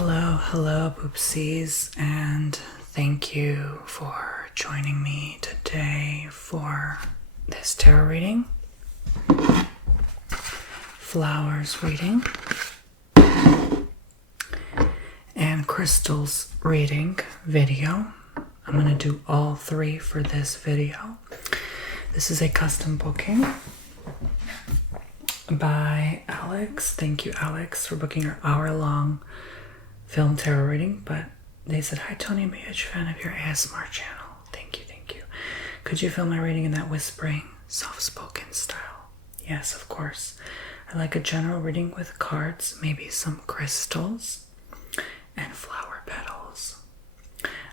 Hello, poopsies, and thank you for joining me today for this tarot reading, flowers reading, and crystals reading video. I'm going to do all three for this video. This is a custom booking by Alex. Thank you, Alex, for booking our hour-long film tarot reading. But they said, "Hi Tony, I'm a huge fan of your ASMR channel. Thank you. Could you film my reading in that whispering, soft-spoken style?" Yes, of course. I like a general reading with cards, maybe some crystals, and flower petals.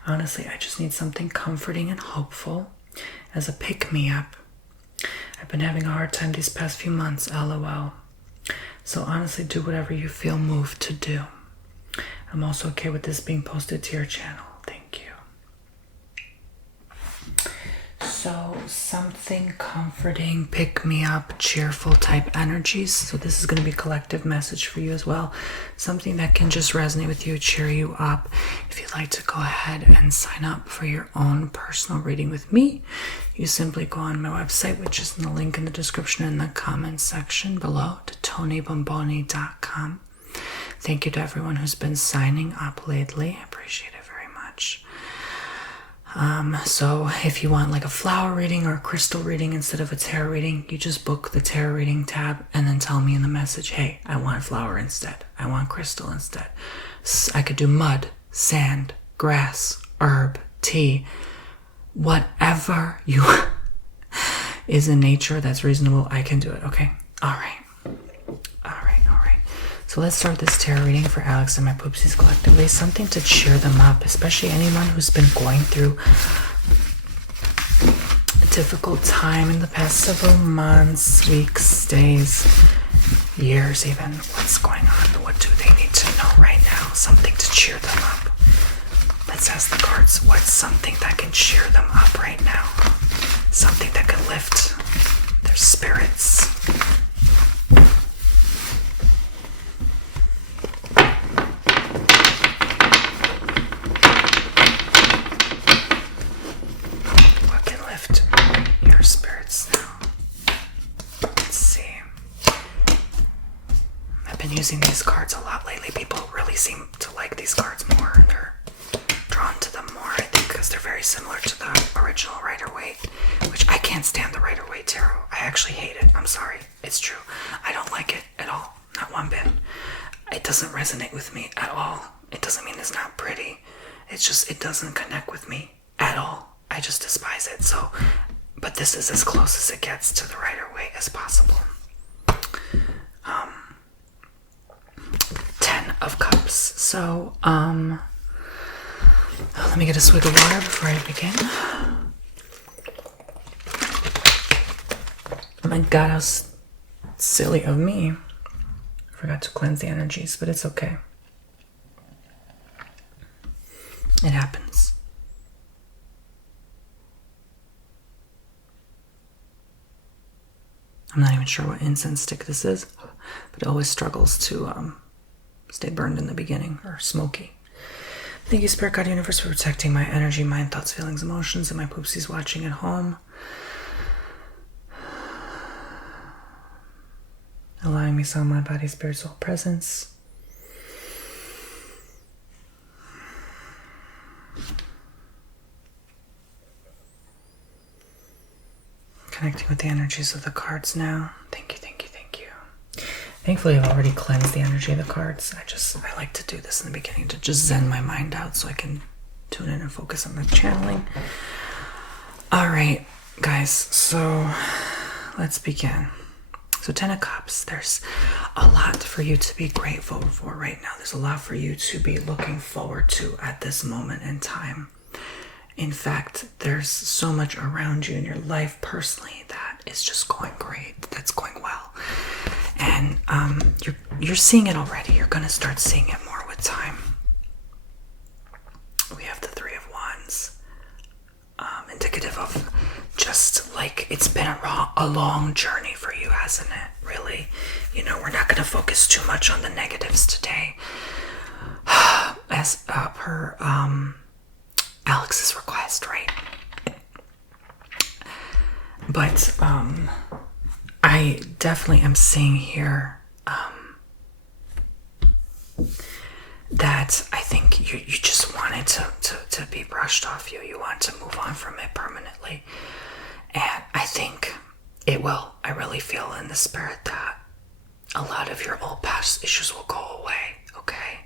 Honestly, I just need something comforting and hopeful as a pick-me-up. I've been having a hard time these past few months, lol. So honestly, do whatever you feel moved to do. I'm also okay with this being posted to your channel. Thank you. So something comforting, pick-me-up, cheerful type energies. So this is going to be a collective message for you as well. Something that can just resonate with you, cheer you up. If you'd like to go ahead and sign up for your own personal reading with me, you simply go on my website, which is in the link in the description in the comments section below, to tonybomboni.com. Thank you to everyone who's been signing up lately. I appreciate it very much. So if you want like a flower reading or a crystal reading instead of a tarot reading, you just book the tarot reading tab and then tell me in the message, hey, I want flower instead. I want crystal instead. I could do mud, sand, grass, herb, tea, whatever you is in nature that's reasonable, I can do it. Okay. All right. So let's start this tarot reading for Alex and my poopsies collectively. Something to cheer them up, especially anyone who's been going through a difficult time in the past several months, weeks, days, years even. What's going on? What do they need to know right now? Something to cheer them up. Let's ask the cards, what's something that can cheer them up right now? Something that can lift their spirits. What can lift your spirits now? Let's see. I've been using these cards a lot lately. People really seem to like these cards more. They're drawn to them more, I think, because they're very similar to the original Rider-Waite, which I can't stand the Rider-Waite tarot. I actually hate it. I'm sorry. It's true. I don't like it at all. Not one bit. It doesn't resonate with me at all. It doesn't mean it's not pretty. It's just, it doesn't connect with me at all. I just despise it. So, but this is as close as it gets to the Rider-Waite as possible. 10 of Cups. So, let me get a swig of water before I begin. Oh my God, how silly of me. I forgot to cleanse the energies, but it's okay. It happens. I'm not even sure what incense stick this is, but it always struggles to stay burned in the beginning, or smoky. Thank you, Spirit Guide Universe, for protecting my energy, mind, thoughts, feelings, emotions, and my poopsies watching at home. Allowing me soul, mind, body, spirit, soul presence. Connecting with the energies of the cards now. Thank you. Thankfully, I've already cleansed the energy of the cards. I like to do this in the beginning to just zen my mind out so I can tune in and focus on the channeling. All right, guys, so let's begin. So 10 of Cups, there's a lot for you to be grateful for right now. There's a lot for you to be looking forward to at this moment in time. In fact, there's so much around you in your life personally that is just going great, that's going well. And you're seeing it already. You're going to start seeing it more with time. We have the Three of Wands, indicative of just like it's been a long journey for you, hasn't it? Really, we're not going to focus too much on the negatives today. as per Alex's request, right? But I definitely am seeing here that I think you just want it to be brushed off you. You want to move on from it permanently. And I think it will. I really feel in the spirit that a lot of your old past issues will go away, okay?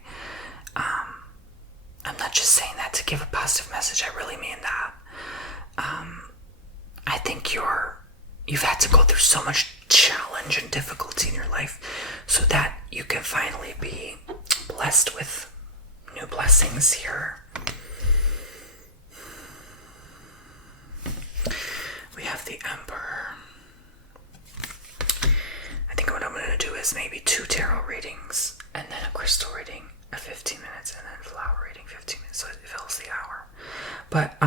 I'm not just saying that to give a positive message. I really mean that. I think you've had to go through so much challenge and difficulty in your life so that you can finally be blessed with new blessings here. We have the Emperor. I think what I'm going to do is maybe 2 tarot readings and then a crystal reading at 15 minutes and then flower reading 15 minutes so it fills the hour. But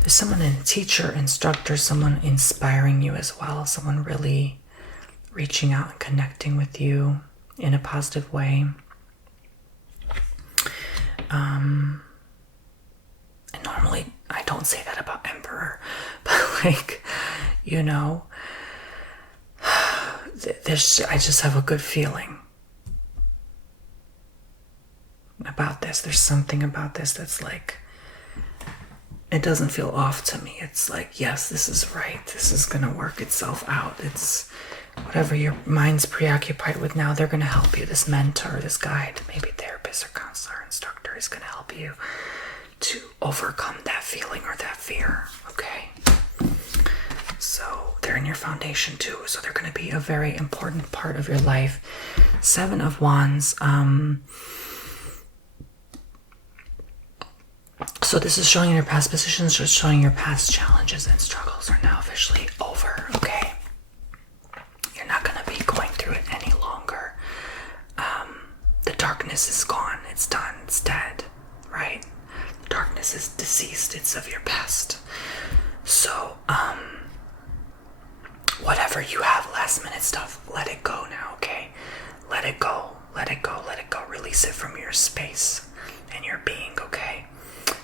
there's someone, a teacher, instructor, someone inspiring you as well, someone really reaching out and connecting with you in a positive way. And normally I don't say that about Emperor, but like, you know, I just have a good feeling about this. There's something about this that's like, it doesn't feel off to me. It's like, yes, this is right. This is going to work itself out. It's whatever your mind's preoccupied with now, they're going to help you. This mentor, this guide, maybe therapist or counselor, instructor is going to help you to overcome that feeling or that fear, okay? So they're in your foundation too. So they're going to be a very important part of your life. 7 of Wands. So this is showing your past positions, just showing your past challenges and struggles are now officially over, okay? You're not going to be going through it any longer. The darkness is gone. It's done. It's dead, right? The darkness is deceased. It's of your past. So, whatever you have last minute stuff, let it go now, okay? Let it go. Let it go. Let it go. Release it from your space and your being, okay?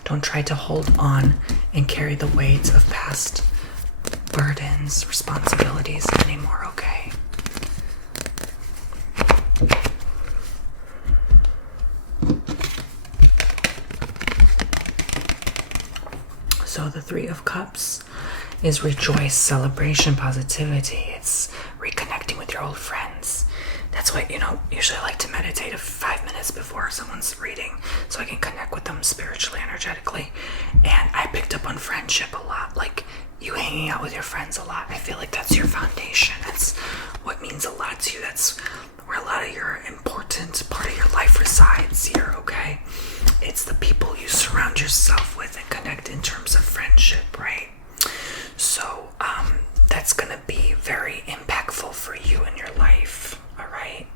Don't try to hold on and carry the weight of past burdens, responsibilities anymore, okay? So the 3 of Cups is rejoice, celebration, positivity. It's reconnecting with your old friends. That's why, usually I like to meditate 5 minutes before someone's reading so I can connect with them spiritually, energetically. And I picked up on friendship a lot, like you hanging out with your friends a lot. I feel like that's your foundation. That's what means a lot to you. That's where a lot of your important part of your life resides here, okay? It's the people you surround yourself with and connect in terms of friendship, right? So that's going to be very impactful for you in your life, all right?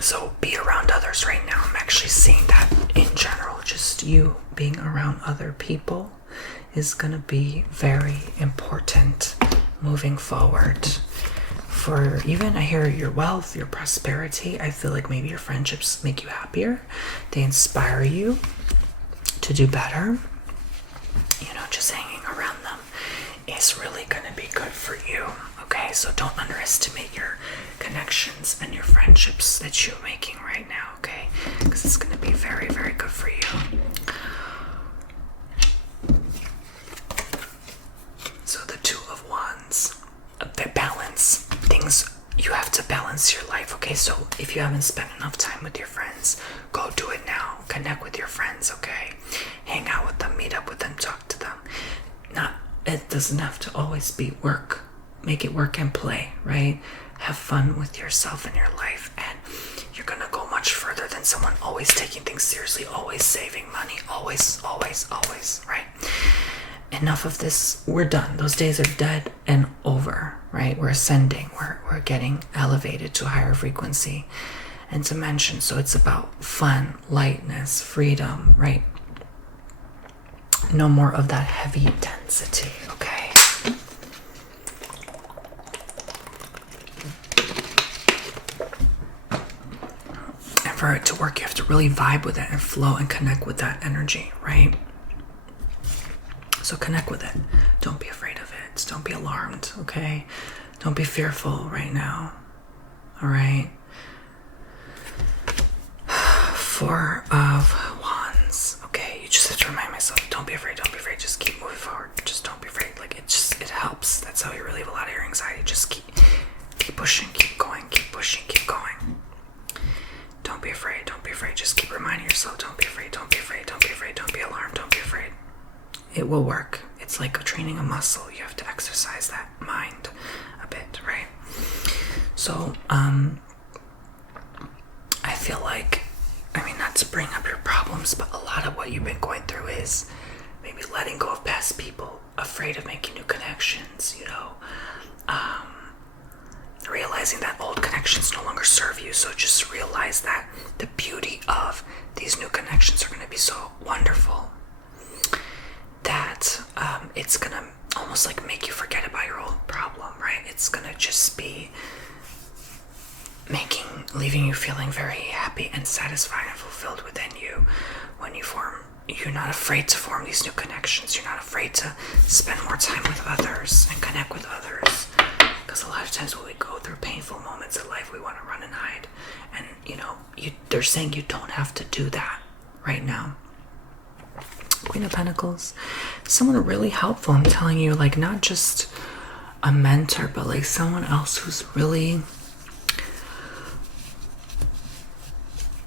So be around others right now. I'm actually seeing that in general, just you being around other people is going to be very important moving forward. For even, I hear your wealth, your prosperity. I feel like maybe your friendships make you happier. They inspire you to do better. Just hanging around them is really going to be good for you. Okay, so don't underestimate your connections and your friendships that you're making right now, okay? Because it's going to be very, very good for you. So the 2 of Wands, the balance. Things, you have to balance your life, okay? So if you haven't spent enough time with your friends, go do it now. Connect with your friends, okay? Hang out with them, meet up with them, talk to them. It doesn't have to always be work. Make it work and play, right? Have fun with yourself and your life, and you're gonna go much further than someone always taking things seriously, always saving money, always, right? Enough of this. We're done. Those days are dead and over, right? We're ascending. We're getting elevated to a higher frequency and dimension. So it's about fun, lightness, freedom, right? No more of that heavy density, okay? for it to work, you have to really vibe with it and flow and connect with that energy, right? So connect with it. Don't be afraid of it. Don't be alarmed, okay? Don't be fearful right now, all right? Four of Wands. Okay, you just have to remind myself, don't be afraid, just keep moving forward. Just don't be afraid. Like, it helps. That's how you relieve a lot of your anxiety. Just keep pushing, keep going, keep pushing, keep going. Don't be afraid, just keep reminding yourself, don't be afraid, don't be alarmed, don't be afraid. It will work. It's like training a muscle. You have to exercise that mind a bit, right? So, I feel like, not to bring up your problems, but a lot of what you've been going through is maybe letting go of past people, afraid of making new connections, realizing that old connections no longer serve you. So just realize that the beauty of these new connections are going to be so wonderful that it's going to almost like make you forget about your old problem, right? It's going to just be leaving you feeling very happy and satisfied and fulfilled within you when you're not afraid to form these new connections. You're not afraid to spend more time with others and connect with others. Because a lot of times when we go through painful moments in life, we want to run and hide. And, they're saying you don't have to do that right now. Queen of Pentacles. Someone really helpful. I'm telling you, like, not just a mentor, but like someone else who's really...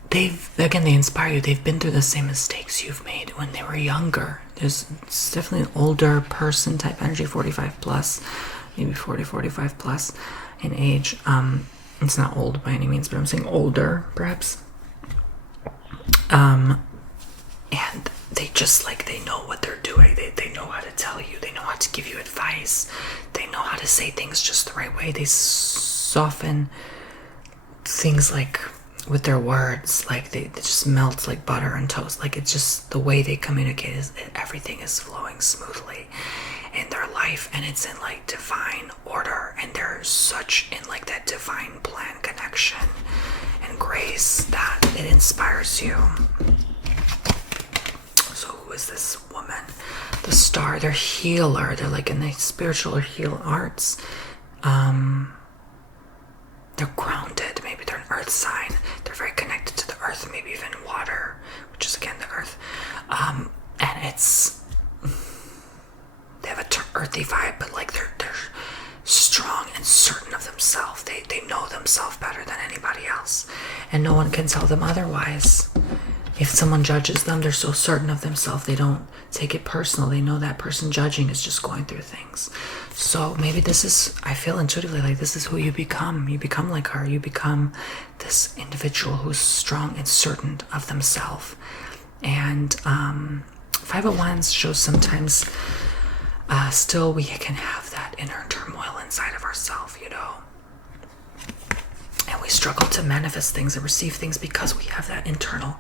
They inspire you. They've been through the same mistakes you've made when they were younger. It's definitely an older person type energy, 45 plus. Maybe 40, 45 plus in age. It's not old by any means, but I'm saying older, perhaps. And they just they know what they're doing. They know how to tell you. They know how to give you advice. They know how to say things just the right way. They soften things with their words. They just melt like butter on toast. It's just the way they communicate is everything is flowing smoothly in their life, and it's in divine order, and they're such in that divine plan connection and grace that it inspires you. So who is this woman? The Star. They're healer. They're in the spiritual or heal arts. They're grounded. Maybe they're an earth sign. They're very connected to the earth, maybe even water, which is again the earth. And it's... They have a earthy vibe, but they're strong and certain of themselves. They know themselves better than anybody else, and no one can tell them otherwise. If someone judges them, they're so certain of themselves, they don't take it personal. They know that person judging is just going through things. So maybe this is, I feel intuitively this is who you become. You become like her. You become this individual who's strong and certain of themselves. And Five of Wands shows sometimes still we can have that inner turmoil inside of ourselves, and we struggle to manifest things and receive things because we have that internal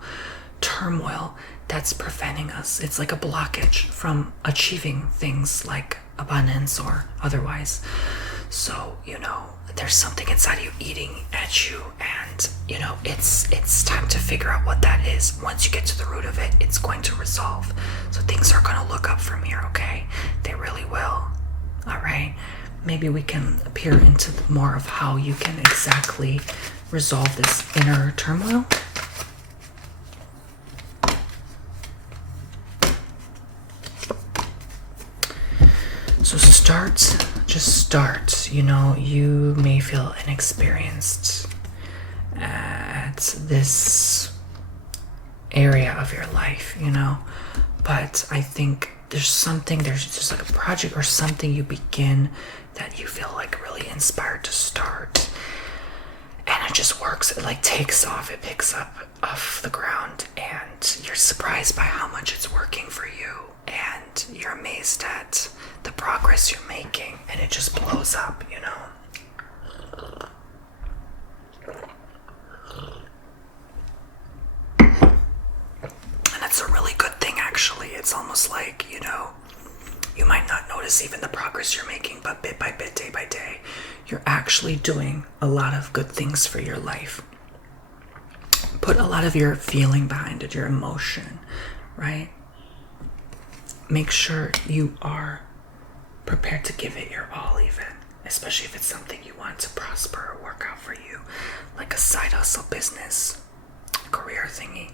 turmoil that's preventing us. It's like a blockage from achieving things like abundance or otherwise. So, there's something inside you eating at you, and, it's time to figure out what that is. Once you get to the root of it, it's going to resolve. So things are going to look up from here, okay? They really will. All right? Maybe we can peer into more of how you can exactly resolve this inner turmoil. So just start. You may feel inexperienced at this area of your life, but I think there's just a project or something you begin that you feel really inspired to start, and it just works. It takes off. It picks up off the ground, and you're surprised by how much it's working for you, and you're amazed at the progress you're making, and it just blows up, And it's a really good thing, actually. It's almost like, you might not notice even the progress you're making, but bit by bit, day by day, you're actually doing a lot of good things for your life. put a lot of your feeling behind it, your emotion, right? Make sure you are prepared to give it your all, even, especially if it's something you want to prosper or work out for you, like a side hustle business, career thingy.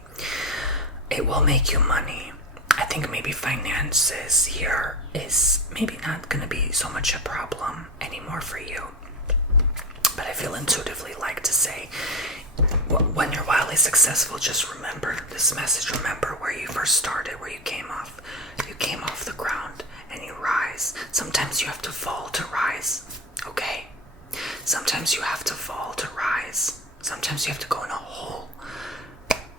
It will make you money. I think maybe finances here is maybe not going to be so much a problem anymore for you. But I feel intuitively like to say, when you're wildly successful, just remember this message. Remember where you first started, where you came off. You came off the ground and you rise. Sometimes you have to fall to rise, okay? Sometimes you have to fall to rise. Sometimes you have to go in a hole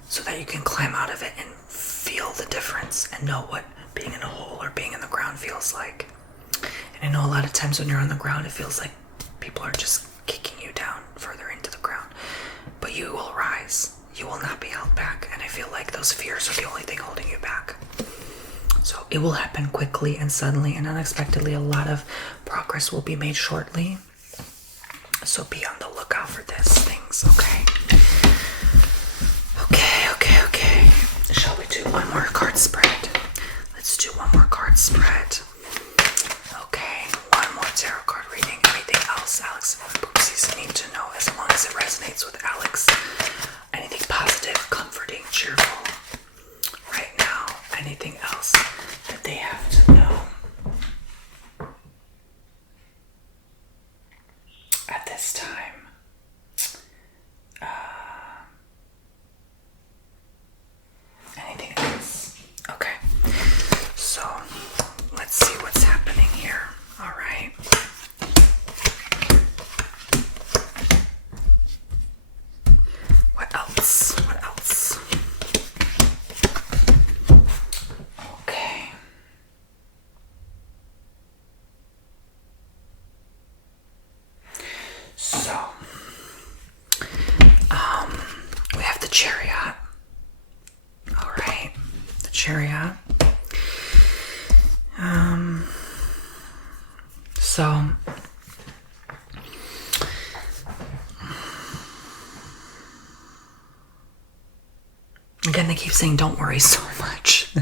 so that you can climb out of it and feel the difference and know what being in a hole or being in the ground feels like. And I know a lot of times when you're on the ground, it feels like people are just kicking you down further into the ground. But you will rise. You will not be held back. And I feel like those fears are the only thing holding you back. So it will happen quickly and suddenly and unexpectedly. A lot of progress will be made shortly. So be on the lookout for these things, okay? Okay. Shall we do one more card spread? Let's do one more card spread. Okay, one more tarot card reading. Anything else, Alex and Poopsies need to know, as long as it resonates with Alex? Anything positive, comforting, cheerful right now? Anything else that they have to know at this time? Anything else? Okay, so let's see what's happening here. All right. What else? Okay. So, we have the Chariot. All right, the Chariot. So again, they keep saying don't worry so much.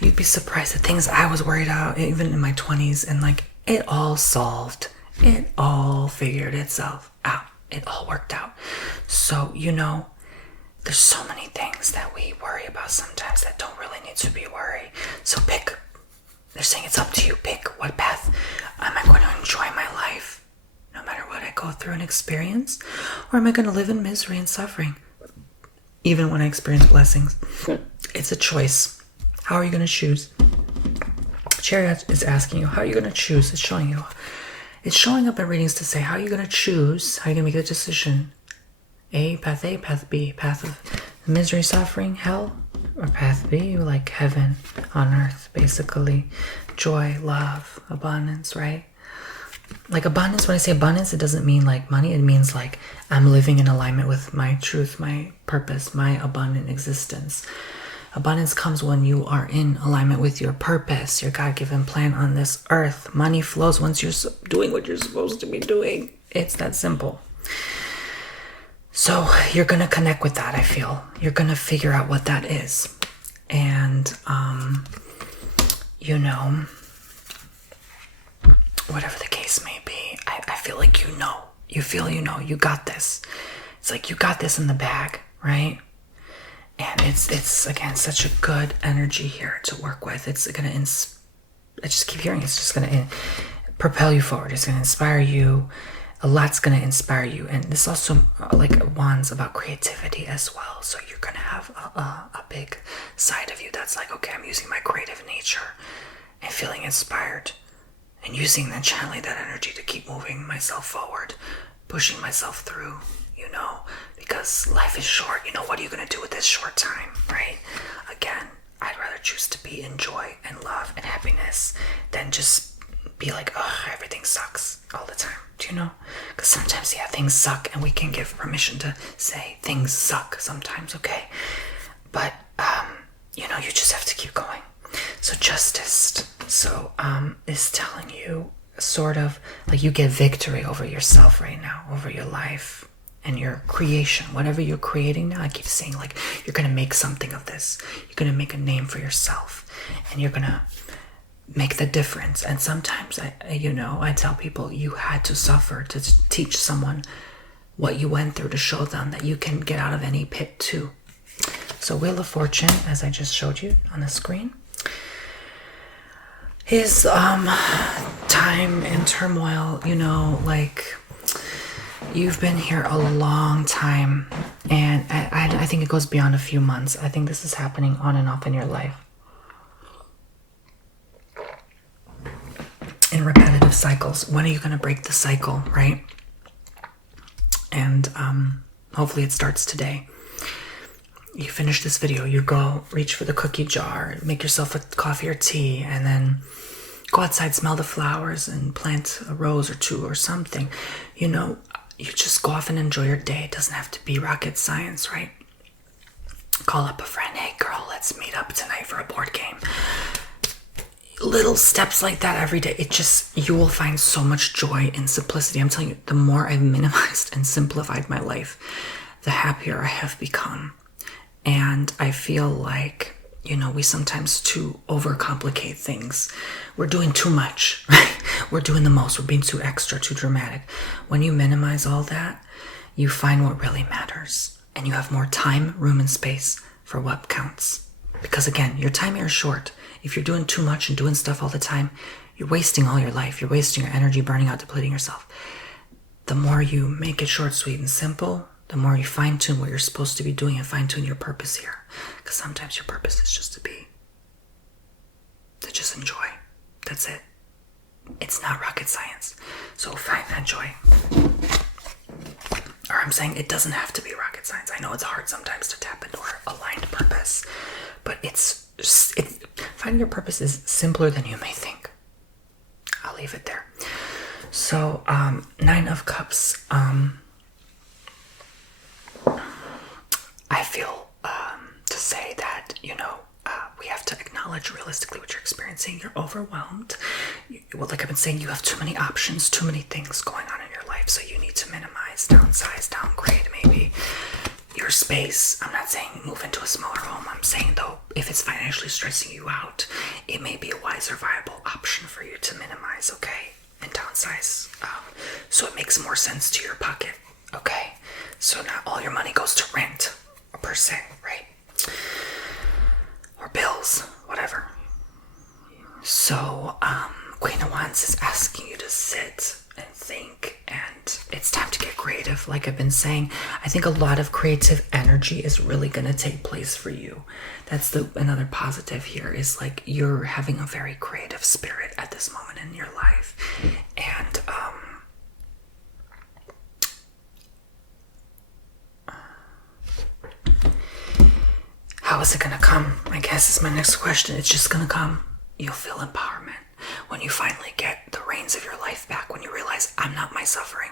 You'd be surprised at things I was worried about even in my 20s, and like it all solved. It all figured itself out. It all worked out. So, there's so many things that we worry about sometimes that don't really need to be worried. So pick. They're saying it's up to you. Pick what path. Am I going to enjoy my life no matter what I go through and experience? Or am I going to live in misery and suffering even when I experience blessings? It's a choice. How are you going to choose? Chariot is asking you, how are you going to choose? It's showing up in readings to say, how are you going to choose? How are you going to make a decision? Path A, path B, path of misery, suffering, hell, or path B, like heaven on earth, basically. Joy, love, abundance, right? Like abundance, when I say abundance, it doesn't mean like money. It means like I'm living in alignment with my truth, my purpose, my abundant existence. Abundance comes when you are in alignment with your purpose, your God-given plan on this earth. Money flows once you're doing what you're supposed to be doing. It's that simple. So you're going to connect with that, I feel. You're going to figure out what that is. And, whatever the case may be, I feel like you got this. It's like you got this in the bag, right? And it's again, such a good energy here to work with. It's going to, I just keep hearing it's just going to propel you forward. It's going to inspire you. A lot's going to inspire you. And this also like wands about creativity as well. So you're going to have a big side of you that's like, okay, I'm using my creative nature and feeling inspired and using that, channeling that energy to keep moving myself forward, pushing myself through, because life is short. What are you going to do with this short time, right? Again, I'd rather choose to be in joy and love and happiness than just be like, oh, everything sucks all the time. Do you know? Because sometimes, things suck, and we can give permission to say things suck sometimes, okay? But, you just have to keep going. So Justice, is telling you sort of like you get victory over yourself right now, over your life. and your creation, whatever you're creating now. I keep saying, like, you're going to make something of this. You're going to make a name for yourself, and you're going to make the difference. And sometimes, I tell people, you had to suffer to teach someone what you went through, to show them that you can get out of any pit too. So Wheel of Fortune, as I just showed you on the screen, is time and turmoil. Like, you've been here a long time, and I think it goes beyond a few months. I think this is happening on and off in your life in repetitive cycles. When are you going to break the cycle, right? And hopefully it starts today. You finish this video, you go reach for the cookie jar, make yourself a coffee or tea, and then go outside, smell the flowers, and plant a rose or two or something. You just go off and enjoy your day. It doesn't have to be rocket science, right? Call up a friend. Hey girl, let's meet up tonight for a board game. Little steps like that every day. You will find so much joy in simplicity. I'm telling you, the more I've minimized and simplified my life, the happier I have become. And I feel like, we sometimes too overcomplicate things. We're doing too much, right? We're doing the most. We're being too extra, too dramatic. When you minimize all that, you find what really matters. And you have more time, room, and space for what counts. Because again, your time here is short. If you're doing too much and doing stuff all the time, you're wasting all your life. You're wasting your energy, burning out, depleting yourself. The more you make it short, sweet, and simple, the more you fine-tune what you're supposed to be doing and fine-tune your purpose here. Because sometimes your purpose is just to just enjoy. That's it. It's not rocket science. So find that joy. Or I'm saying it doesn't have to be rocket science. I know it's hard sometimes to tap into our aligned purpose, but finding your purpose is simpler than you may think. I'll leave it there. So, 9 of Cups. I feel to say that, we have to acknowledge realistically what you're experiencing. You're overwhelmed. Like I've been saying, you have too many options, too many things going on in your life, so you need to minimize, downsize, downgrade maybe your space. I'm not saying move into a smaller home. I'm saying, though, if it's financially stressing you out, it may be a wiser, viable option for you to minimize, okay, and downsize, so it makes more sense to your pocket, okay? So not all your money goes to rent, or per se, right? Or bills, whatever. So, Queen of Wands is asking you to sit and think, and it's time to get creative. Like I've been saying, I think a lot of creative energy is really going to take place for you. That's another positive here, is like you're having a very creative spirit at this moment in your life. And how is it going to come? I guess is my next question. It's just going to come. You'll feel empowerment when you finally get the reins of your life back, when you realize, I'm not my suffering.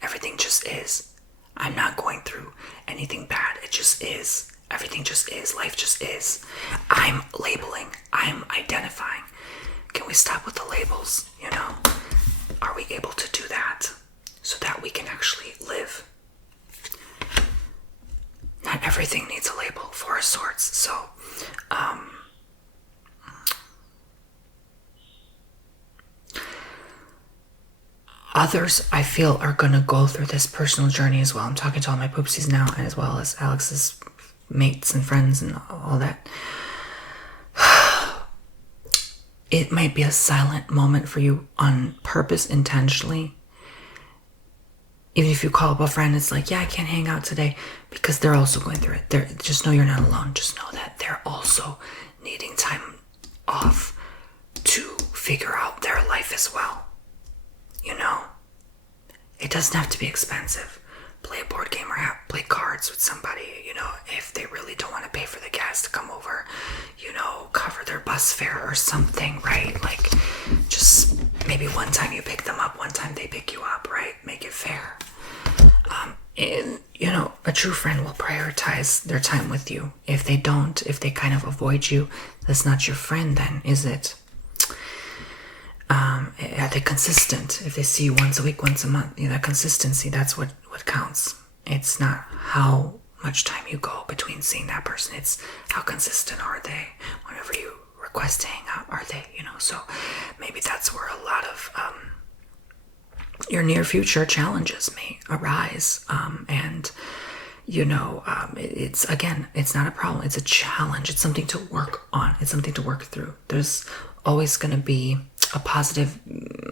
Everything just is. I'm not going through anything bad. It just is. Everything just is. Life just is. I'm labeling. I'm identifying. Can we stop with the labels? Are we able to do that so that we can actually live? Not everything needs a label, for a sorts. So, others, I feel, are going to go through this personal journey as well. I'm talking to all my poopsies now, and as well as Alex's mates and friends and all that. It might be a silent moment for you on purpose, intentionally. Even if you call up a friend, it's like, yeah, I can't hang out today, because they're also going through it. Just know you're not alone. Just know that they're also needing time off to figure out their life as well. It doesn't have to be expensive. Play a board game or play cards with somebody, if they really don't want to pay for the gas to come over, cover their bus fare or something, right? Like, just maybe one time you pick them up, one time they pick you up, right? Make it fair. A true friend will prioritize their time with you. If they don't, if they kind of avoid you, that's not your friend then, is it? Are they consistent? If they see you once a week, once a month, that consistency, that's what what counts. It's not how much time you go between seeing that person. It's how consistent are they. Whenever you request to hang out, are they, so maybe that's where a lot of your near future challenges may arise. And it's not a problem. It's a challenge. It's something to work on. It's something to work through. There's always going to be a positive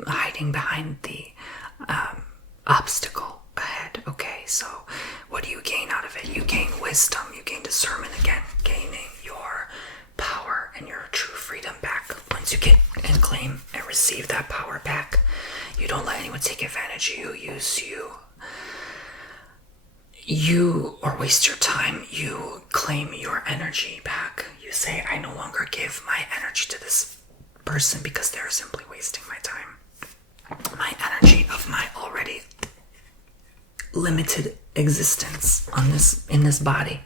hiding behind the obstacle ahead. Okay, so what do you gain out of it? You gain wisdom. You gain discernment, again, gaining your power and your true freedom back. Once you get and claim and receive that power back, you don't let anyone take advantage of you, use you or waste your time. You claim your energy back. You say, I no longer give my energy to this person because they're simply wasting my time. My energy of my already limited existence in this body,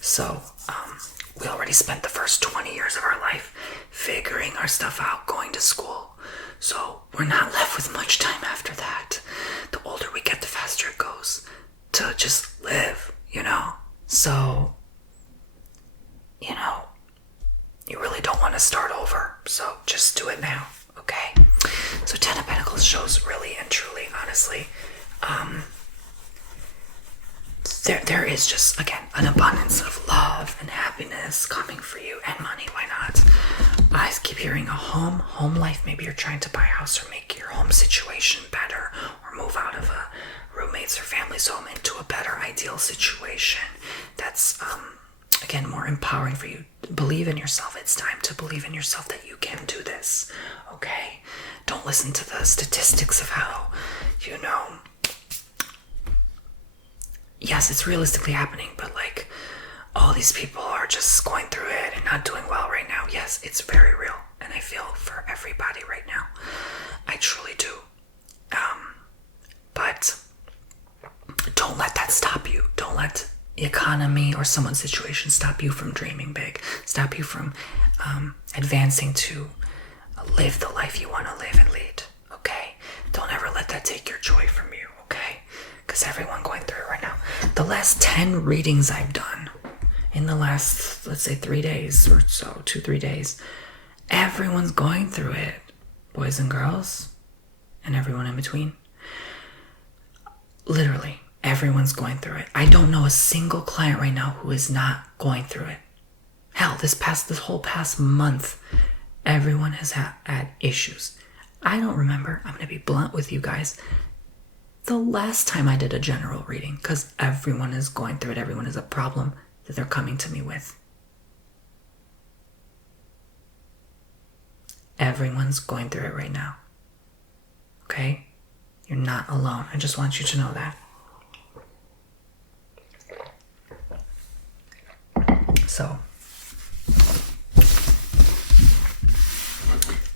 So we already spent the first 20 years of our life figuring our stuff out, going to school. So we're not left with much time after that. The older we get, the faster it goes to just live, So, you really don't want to start over. So just do it now, okay? So 10 of Pentacles shows really and truly, honestly, there is just, again, an abundance of love and happiness coming for you, and money. Why not? I keep hearing a home life. Maybe you're trying to buy a house or make your home situation better, or move out of a roommate's or family's home into a better ideal situation that's again more empowering for you. Believe in yourself. It's time to believe in yourself that you can do this. Okay, don't listen to the statistics of how yes, it's realistically happening, but like all these people are just going through it and not doing well right now. Yes, it's very real, and I feel for everybody right now. I truly do. But don't let that stop you. Don't let the economy or someone's situation stop you from dreaming big, stop you from advancing to live the life you want to live and lead. Okay, don't ever let that take your joy from you. Okay, because everyone going through it right now. The last 10 readings I've done in the last, let's say, 3 days or so, 2-3 days, everyone's going through it, boys and girls, and everyone in between. Literally, everyone's going through it. I don't know a single client right now who is not going through it. Hell, this whole past month, everyone has had issues. I don't remember, I'm going to be blunt with you guys, the last time I did a general reading, because everyone is going through it. Everyone has a problem that they're coming to me with. Everyone's going through it right now. Okay? You're not alone. I just want you to know that. So,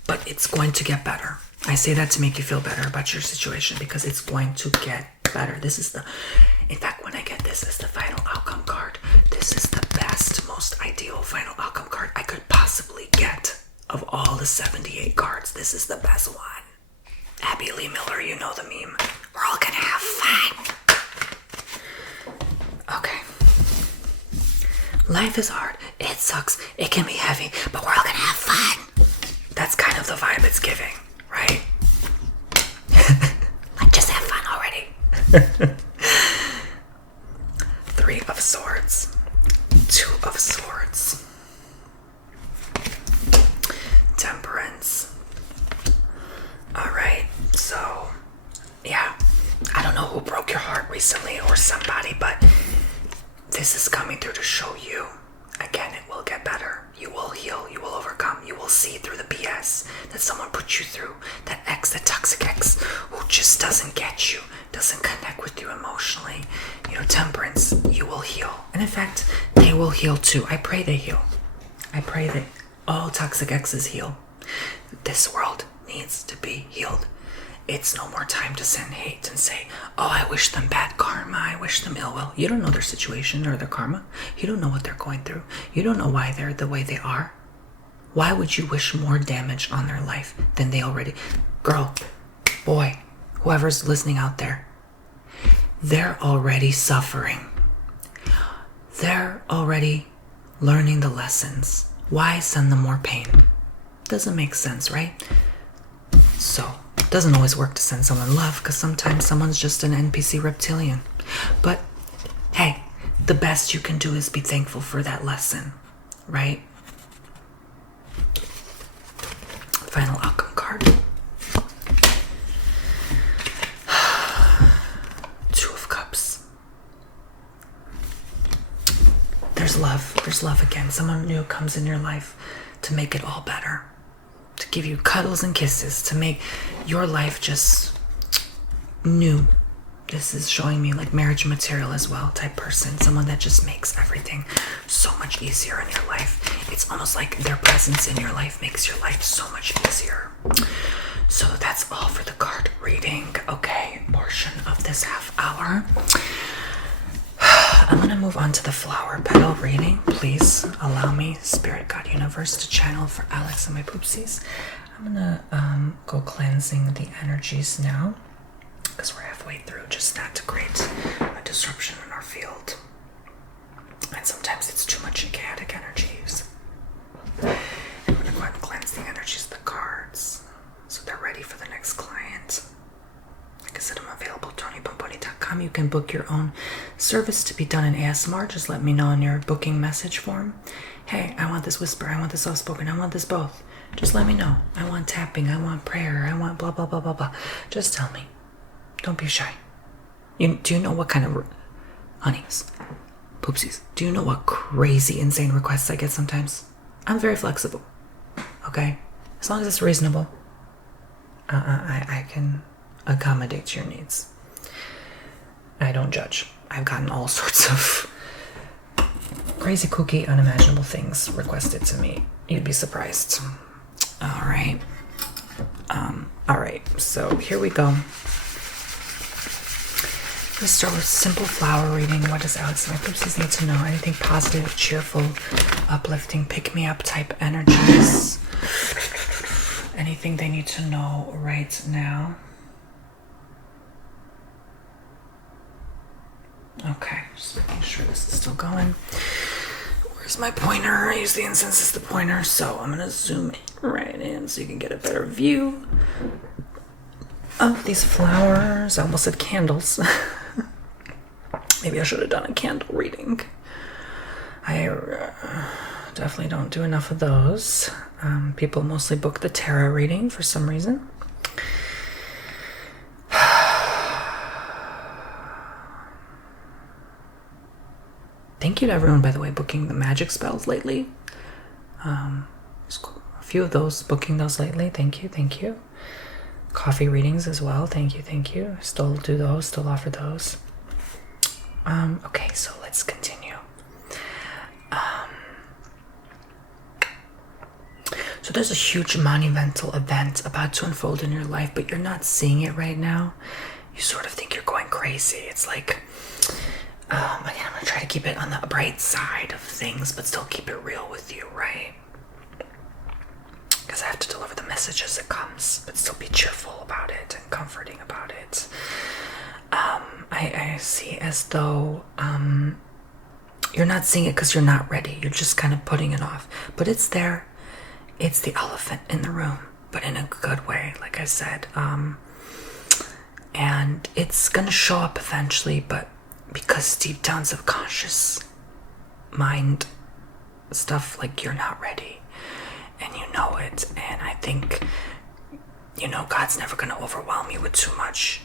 but it's going to get better. I say that to make you feel better about your situation, because it's going to get better. In fact, when I get this as the final outcome card, this is the best, most ideal final outcome card I could possibly get of all the 78 cards. This is the best one. Abby Lee Miller, you know the meme. We're all gonna have fun. Okay. Life is hard. It sucks. It can be heavy, but we're all gonna have fun. That's kind of the vibe it's giving, right? Like, just have fun already. 3 of Swords. 2 of Swords. Temperance. Alright, so, yeah. I don't know who broke your heart recently or somebody, but this is coming through to show you. Again, it will get better. You will heal. You will overcome. You will see through the BS that someone put you through. That ex, that toxic ex, who just doesn't get you, doesn't connect with you emotionally. Temperance, you will heal. And in fact, they will heal too. I pray they heal. I pray that all toxic exes heal. This world needs to be healed. It's no more time to send hate and say, oh, I wish them bad karma, I wish them ill will. You don't know their situation or their karma. You don't know what they're going through. You don't know why they're the way they are. Why would you wish more damage on their life than they already... Girl, boy, whoever's listening out there, they're already suffering. They're already learning the lessons. Why send them more pain? Doesn't make sense, right? So, it doesn't always work to send someone love, because sometimes someone's just an NPC reptilian. But, hey, the best you can do is be thankful for that lesson, right? Final outcome card. Two of Cups. There's love. There's love again. Someone new comes in your life to make it all better. To give you cuddles and kisses. To make your life just new. This is showing me like marriage material as well type person. Someone that just makes everything so much easier in your life. It's almost like their presence in your life makes your life so much easier. So that's all for the card reading. Okay, portion of this half hour. I'm going to move on to the flower petal reading. Please allow me, Spirit, God, Universe, to channel for Alex and my poopsies. I'm going to go cleansing the energies now, because we're halfway through, just not to create a disruption in our field. And sometimes it's too much chaotic energies. I'm going to go ahead and cleanse the energies of the cards so they're ready for the next client. Like I said, I'm available, TonyBomboni.com. You can book your own service to be done in ASMR. Just let me know in your booking message form. Hey, I want this whisper, I want this soft-spoken, I want this both. Just let me know. I want tapping, I want prayer, I want blah, blah, blah, blah, blah. Just tell me. Don't be shy. Do you know what kind of... Honeys, poopsies, do you know what crazy, insane requests I get sometimes? I'm very flexible. Okay? As long as it's reasonable, I can accommodate your needs. I don't judge. I've gotten all sorts of crazy, kooky, unimaginable things requested to me. You'd be surprised. All right. All right. So here we go. Let's start with simple flower reading. What does Alex and my poopsies need to know? Anything positive, cheerful, uplifting, pick-me-up type energies? Anything they need to know right now? Okay, just making sure this is still going. Where's my pointer? I use the incense as the pointer, so I'm gonna zoom right in so you can get a better view of these flowers. I almost said candles. Maybe I should have done a candle reading. I definitely don't do enough of those. People mostly book the tarot reading for some reason. Thank you to everyone, by the way, booking the magic spells lately. There's a few of those booking those lately. Thank you, thank you. Coffee readings as well. Thank you, thank you. Still do those, still offer those. Okay, so let's continue. So there's a huge monumental event about to unfold in your life, but you're not seeing it right now. You sort of think you're going crazy. It's like, again, I'm gonna try to keep it on the bright side of things, but still keep it real with you, right? Because I have to deliver the message as it comes, but still be cheerful about it and comforting about it. I see as though you're not seeing it because you're not ready. You're just kind of putting it off. But it's there. It's the elephant in the room, but in a good way, like I said. And it's going to show up eventually, but because deep down subconscious mind stuff, like you're not ready. And you know it. And I think, God's never going to overwhelm you with too much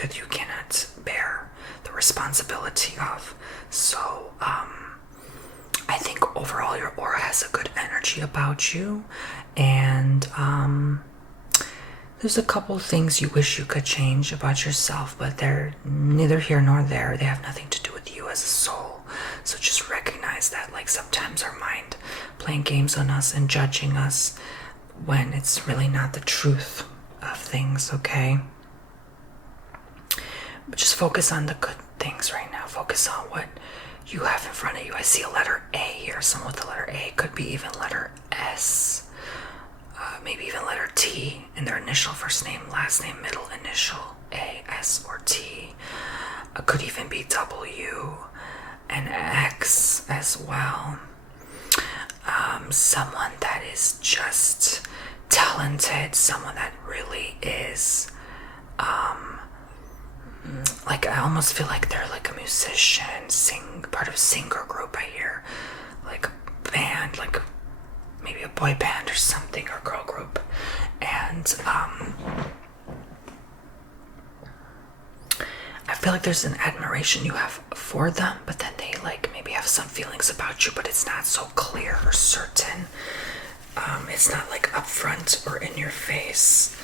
that you cannot bear the responsibility of. So, I think overall your aura has a good energy about you. And there's a couple things you wish you could change about yourself, but they're neither here nor there. They have nothing to do with you as a soul. So just recognize that, like, sometimes our mind playing games on us and judging us when it's really not the truth of things, okay? But just focus on the good things right now. Focus on what you have in front of you. I see a letter A here. Someone with the letter A, could be even letter S, maybe even letter T in their initial, first name, last name, middle initial, A, S, or T. It could even be W and X as well. Someone that is just talented, someone that really is like, I almost feel like they're like a musician, part of a singer group. I hear like a band, like maybe a boy band or something, or girl group. And I feel like there's an admiration you have for them, but then they like maybe have some feelings about you, but it's not so clear or certain. It's not like upfront or in your face.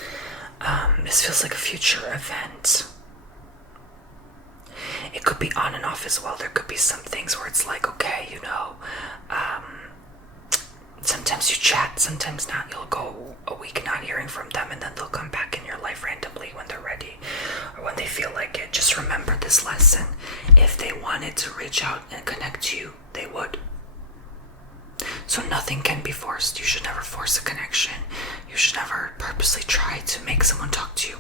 This feels like a future event. It could be on and off as well. There could be some things where it's like, okay, sometimes you chat, sometimes not. You'll go a week not hearing from them, and then they'll come back in your life randomly when they're ready or when they feel like it. Just remember this lesson. If they wanted to reach out and connect to you, they would. So nothing can be forced. You should never force a connection. You should never purposely try to make someone talk to you.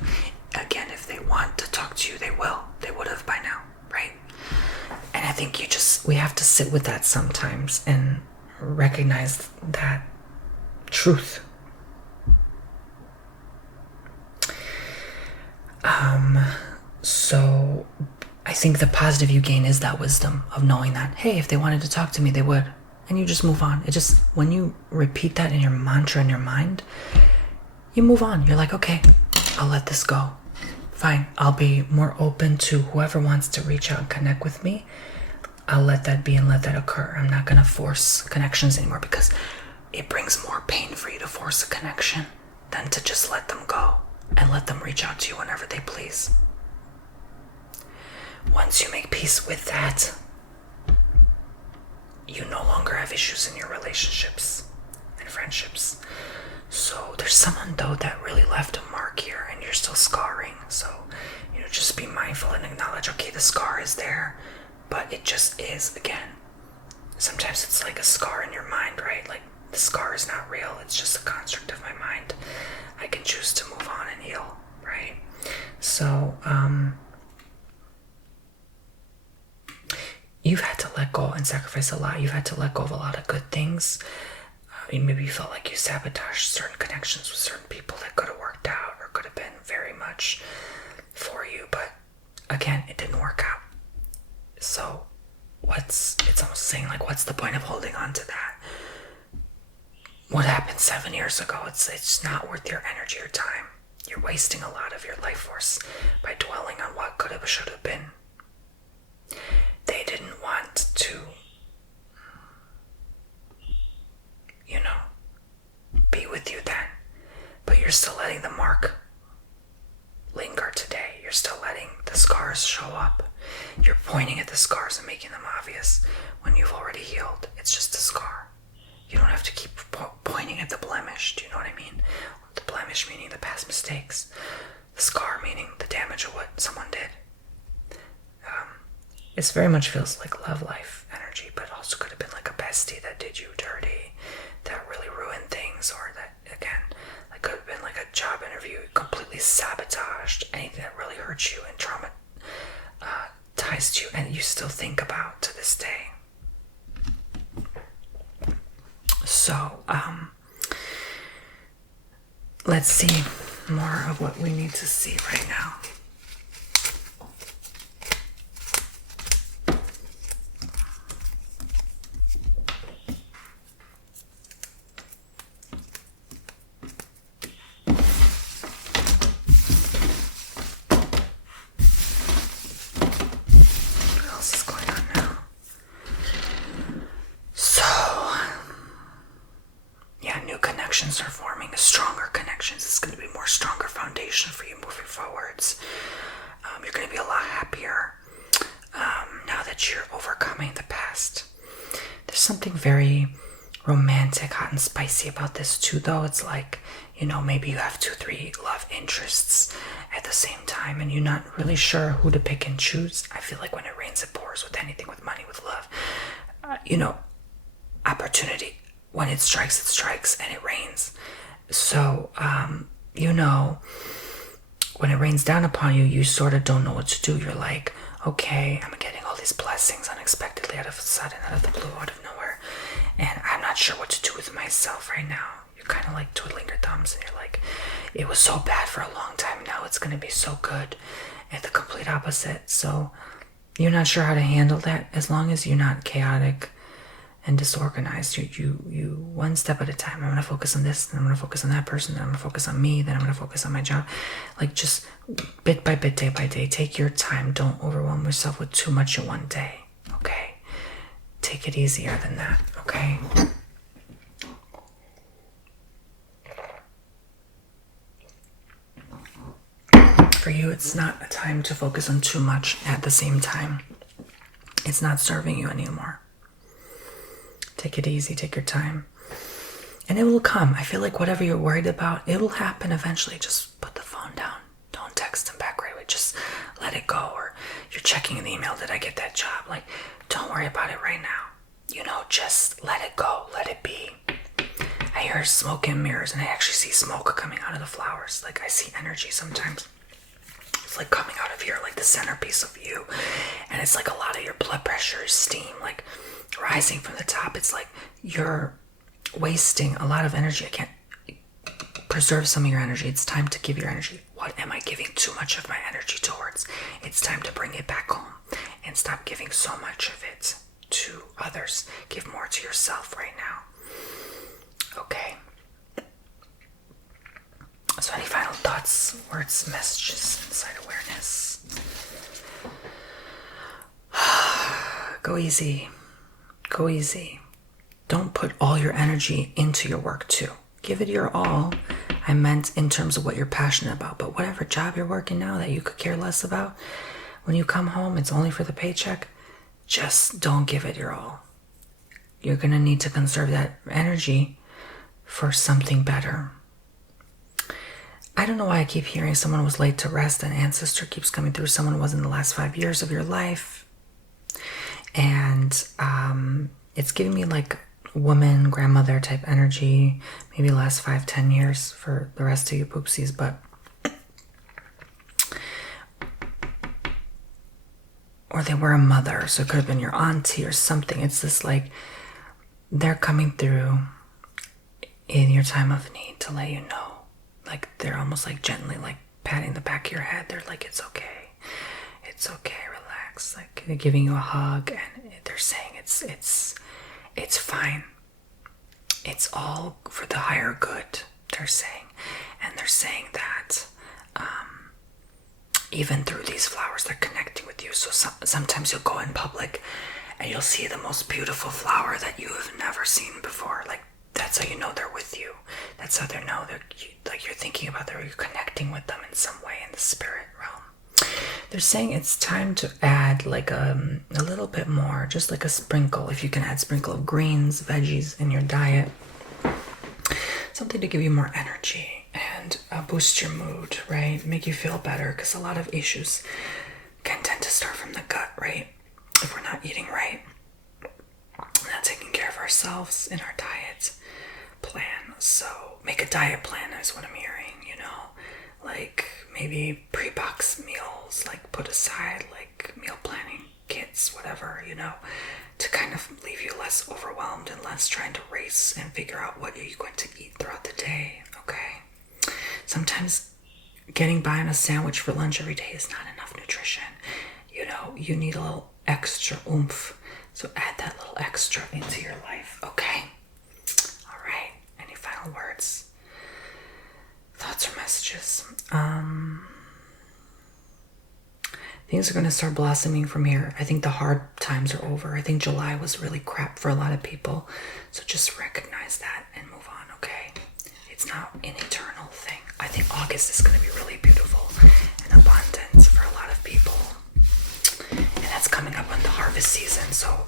Again, if they want to talk to you, they will. They would have by now, right? And I think we have to sit with that sometimes and recognize that truth. So I think the positive you gain is that wisdom of knowing that, hey, if they wanted to talk to me, they would. And you just move on. When you repeat that in your mantra in your mind, you move on. You're like, okay, I'll let this go. Fine, I'll be more open to whoever wants to reach out and connect with me. I'll let that be and let that occur. I'm not gonna force connections anymore, because it brings more pain for you to force a connection than to just let them go and let them reach out to you whenever they please. Once you make peace with that, you no longer have issues in your relationships and friendships. So there's someone though that really left a mark here, and you're still scarring. So, just be mindful and acknowledge, okay, the scar is there, but it just is. Again, sometimes it's like a scar in your mind, right? Like the scar is not real. It's just a construct of my mind. I can choose to move on and heal, right? So, you've had to let go and sacrifice a lot. You've had to let go of a lot of good things. Maybe you felt like you sabotaged certain connections with certain people that could have worked out or could have been very much for you, but again, it didn't work out. So it's almost saying like, what's the point of holding on to that? What happened 7 years ago? It's not worth your energy or time. You're wasting a lot of your life force by dwelling on what could have, should have been. They didn't want to, be with you then, but you're still letting the mark linger today. You're still letting the scars show up. You're pointing at the scars and making them obvious when you've already healed. It's just a scar. You don't have to keep pointing at the blemish. Do you know what I mean? The blemish meaning the past mistakes. The scar meaning the damage of what someone did. It very much feels like love life energy, but also could have been like a bestie that did you dirty, that really ruined things, or that, again, like could have been like a job interview completely sabotaged, anything that really hurts you and trauma ties to you, and you still think about to this day. So, let's see more of what we need to see right now. Are forming stronger connections. It's going to be more stronger foundation for you moving forwards. You're going to be a lot happier now that you're overcoming the past. There's something very romantic, hot and spicy about this too, though. It's like, maybe you have 2-3 love interests at the same time, and you're not really sure who to pick and choose. I feel like when it rains, it pours with anything, with money, with love. Opportunity. When it strikes, and it rains. So, when it rains down upon you, you sort of don't know what to do. You're like, okay, I'm getting all these blessings unexpectedly out of a sudden, out of the blue, out of nowhere, and I'm not sure what to do with myself right now. You're kind of like twiddling your thumbs and you're like, it was so bad for a long time, now it's going to be so good. And the complete opposite. So you're not sure how to handle that. As long as you're not chaotic and disorganized, you one step at a time. I'm going to focus on this, then I'm going to focus on that person, then I'm going to focus on me, then I'm going to focus on my job. Like, just bit by bit, day by day. Take your time. Don't overwhelm yourself with too much in one day. Okay? Take it easier than that. Okay? For you, it's not a time to focus on too much at the same time. It's not serving you anymore. Take it easy, take your time. And it will come. I feel like whatever you're worried about, it will happen eventually. Just put the phone down. Don't text him back right away. Just let it go. Or you're checking an email, did I get that job? Like, don't worry about it right now. Just let it go. Let it be. I hear smoke and mirrors, and I actually see smoke coming out of the flowers. Like, I see energy sometimes. It's like coming out of here, like the centerpiece of you. And it's like a lot of your blood pressure, steam, like rising from the top. It's like you're wasting a lot of energy. I can't preserve some of your energy. It's time to give your energy. What am I giving too much of my energy towards? It's time to bring it back home and stop giving so much of it to others. Give more to yourself right now. Okay. So any final thoughts, words, messages, inside awareness? Go easy. Go easy. Don't put all your energy into your work too. Give it your all. I meant in terms of what you're passionate about. But whatever job you're working now that you could care less about, when you come home, it's only for the paycheck. Just don't give it your all. You're going to need to conserve that energy for something better. I don't know why I keep hearing someone was late to rest, and ancestor keeps coming through. Someone was in the last 5 years of your life. And it's giving me like woman, grandmother type energy, maybe last 5-10 years for the rest of you poopsies. But or they were a mother, so it could have been your auntie or something. It's this like they're coming through in your time of need to let you know. Like they're almost like gently like patting the back of your head. They're like, it's okay. It's okay, relax. Like they're giving you a hug and they're saying it's fine. It's all for the higher good, they're saying. And they're saying that even through these flowers, they're connecting with you. So sometimes you'll go in public and you'll see the most beautiful flower that you have never seen before. Like, that's how you know they're with you. That's how they know like you're thinking about them, or you're connecting with them in some way in the spirit realm. They're saying it's time to add like a little bit more, just like a sprinkle. If you can add sprinkle of greens, veggies in your diet, something to give you more energy and boost your mood, right? Make you feel better, because a lot of issues can tend to start from the gut, right? If we're not eating right, not taking care of ourselves in our diet plan. So make a diet plan is what I'm hearing, like maybe pre-box meals, like put aside like meal planning kits, whatever, to kind of leave you less overwhelmed and less trying to race and figure out what are you going to eat throughout the day. Okay. Sometimes getting by on a sandwich for lunch every day is not enough nutrition. You need a little extra oomph. So add that little extra into your life, okay? All right. Any final words? Thoughts or messages? Things are going to start blossoming from here. I think the hard times are over. I think July was really crap for a lot of people. So just recognize that and move on, okay? It's not an eternal thing. I think August is going to be really beautiful and abundant for a lot of people. And that's coming up on the harvest season. So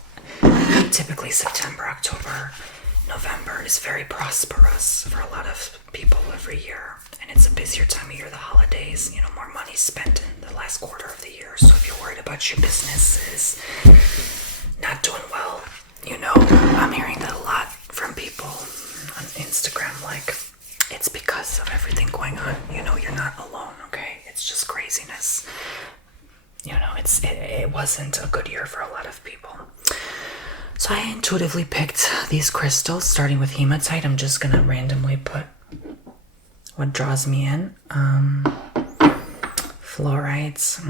typically September, October, November is very prosperous for a lot of people every year. And it's a busier time of year, the holidays, more money spent in the last quarter of the year. So if you're worried about your businesses not doing well, I'm hearing that a lot from people on Instagram, like, it's because of everything going on. You're not alone, okay? It's just craziness. You know, it wasn't a good year for a lot of people. So I intuitively picked these crystals, starting with hematite. I'm just gonna randomly put what draws me in. Fluorites.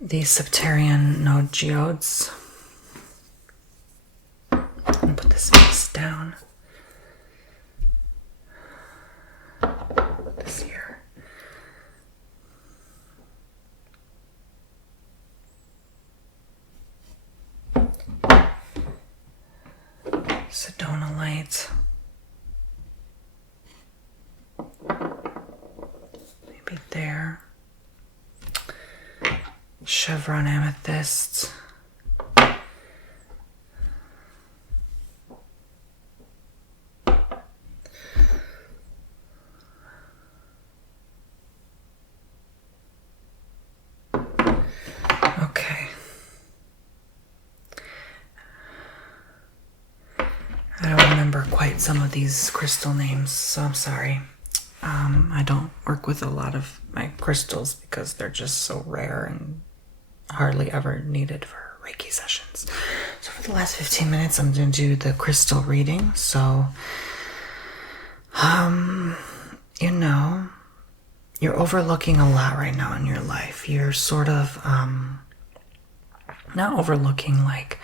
These Septarian node geodes. I'm gonna put this face down. Put this here. Sedonolite. Maybe there. Chevron amethyst. Okay. I don't remember quite some of these crystal names, so I'm sorry. I don't work with a lot of my crystals because they're just so rare and hardly ever needed for Reiki sessions. So for the last 15 minutes, I'm going to do the crystal reading. So, you know, you're overlooking a lot right now in your life. You're sort of, not overlooking like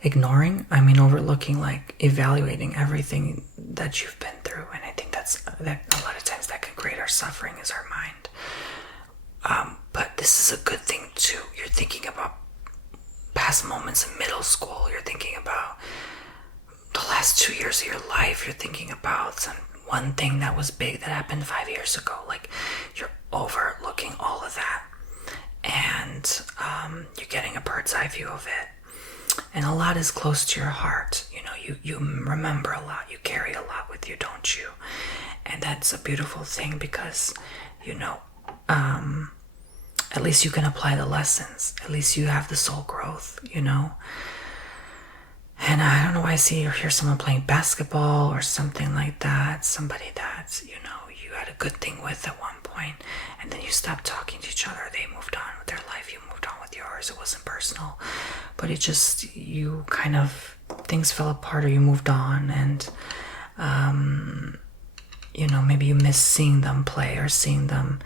ignoring. I mean, overlooking like evaluating everything that you've been through. And I think that a lot of times that can create our suffering is our mind. But this is a good thing too. You're thinking about past moments in middle school. You're thinking about the last 2 years of your life. You're thinking about one thing that was big that happened 5 years ago. Like, you're overlooking all of that. And you're getting a bird's eye view of it. And a lot is close to your heart. You know, you remember a lot. You carry a lot with you, don't you? And that's a beautiful thing because, you know, at least you can apply the lessons. At least you have the soul growth, you know? And I don't know why I see or hear someone playing basketball or something like that. Somebody that, you know, you had a good thing with at one point, and then you stopped talking to each other. They moved on with their life. You moved on with yours. It wasn't personal. But it just, you kind of, things fell apart or you moved on. And, you know, maybe you miss seeing them play or seeing them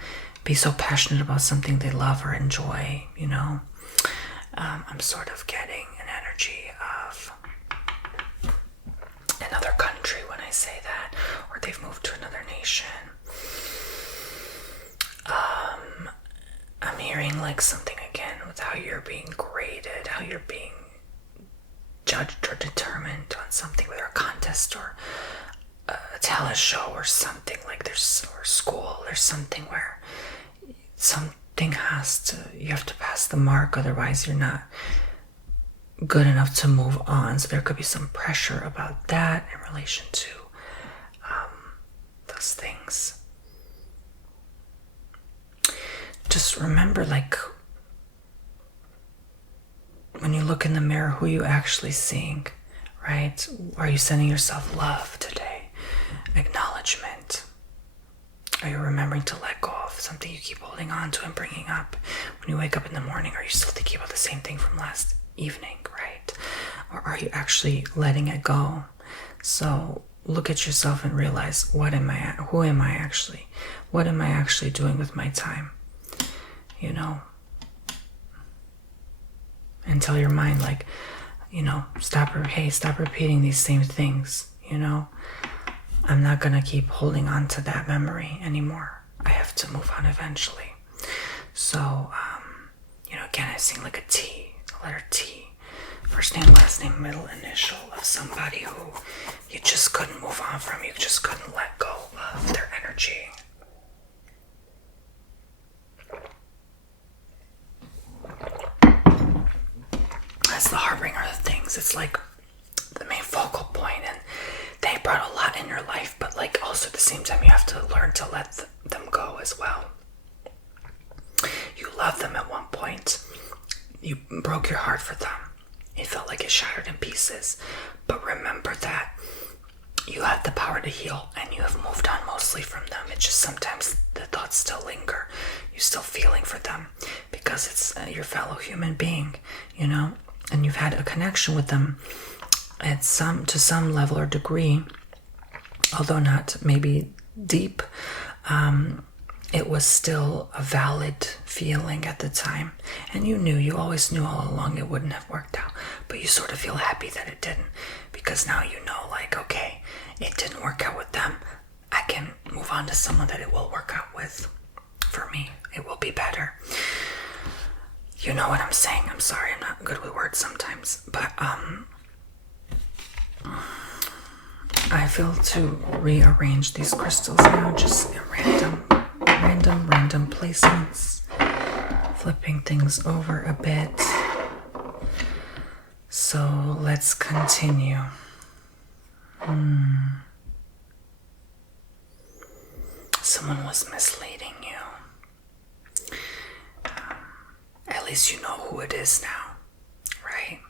be so passionate about something they love or enjoy, you know. I'm sort of getting an energy of another country when I say that, or they've moved to another nation. I'm hearing like something again with how you're being graded, how you're being judged or determined on something, whether a contest or a talent show or something like there's, or school, there's something where something you have to pass the mark, otherwise you're not good enough to move on. So there could be some pressure about that in relation to those things. Just remember, like, when you look in the mirror, who you actually seeing, right? Are you sending yourself love today? Acknowledgement? Are you remembering to let go of something you keep holding on to and bringing up? When you wake up in the morning, are you still thinking about the same thing from last evening, right? Or are you actually letting it go? So look at yourself and realize, who am I actually doing with my time? You know? And tell your mind, like, you know, stop repeating these same things, you know? I'm not gonna keep holding on to that memory anymore. I have to move on eventually. So, you know, again, I sing like a T, a letter T. First name, last name, middle initial of somebody who you just couldn't move on from. You just couldn't let go of their energy. That's the harbinger of things. It's like the main focal point, and they brought a lot in your life, but like also at the same time you have to learn to let them go as well. You loved them at one point. You broke your heart for them. It felt like it shattered in pieces. But remember that you have the power to heal, and you have moved on mostly from them. It's just sometimes the thoughts thoughts still linger. You're still feeling for them because it's your fellow human being, you know, and you've had a connection with them to some level or degree, although not maybe deep. It was still a valid feeling at the time. And you always knew all along it wouldn't have worked out. But you sort of feel happy that it didn't. Because now you know, like, okay, it didn't work out with them. I can move on to someone that it will work out with. For me, it will be better. You know what I'm saying. I'm sorry, I'm not good with words sometimes. But, I feel to rearrange these crystals now, just in random placements, flipping things over a bit. So let's continue. Someone was misleading you. At least you know who it is now, right?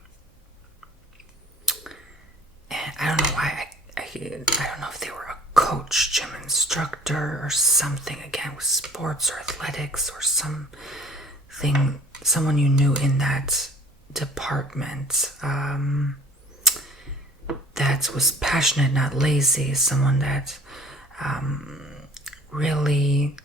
And I don't know why I don't know if they were a coach, gym instructor, or something, again, with sports or athletics or something, someone you knew in that department that was passionate, not lazy, someone that really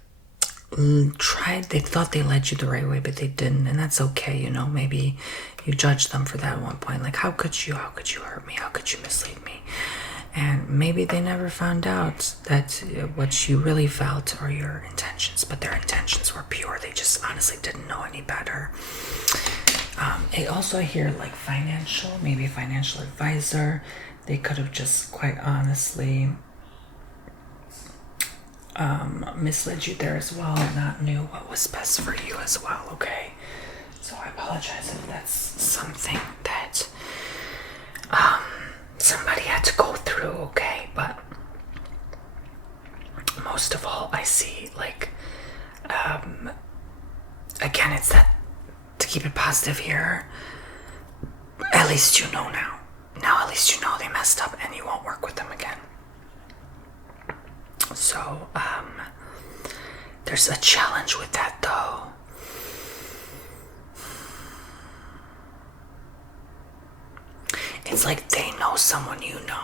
tried. They thought they led you the right way, but they didn't, and that's okay, you know. Maybe you judged them for that at one point, like, how could you hurt me, how could you mislead me? And maybe they never found out that what you really felt or your intentions, but their intentions were pure. They just honestly didn't know any better. It also, I hear, like, maybe financial advisor. They could have just quite honestly misled you there as well, and not knew what was best for you as well, okay? So I apologize if that's something that somebody had to go through, okay? But most of all, I see, like, again, it's that, to keep it positive here, at least you know now. Now at least you know they messed up and you won't work with them again. So, there's a challenge with that, though. It's like they know someone you know.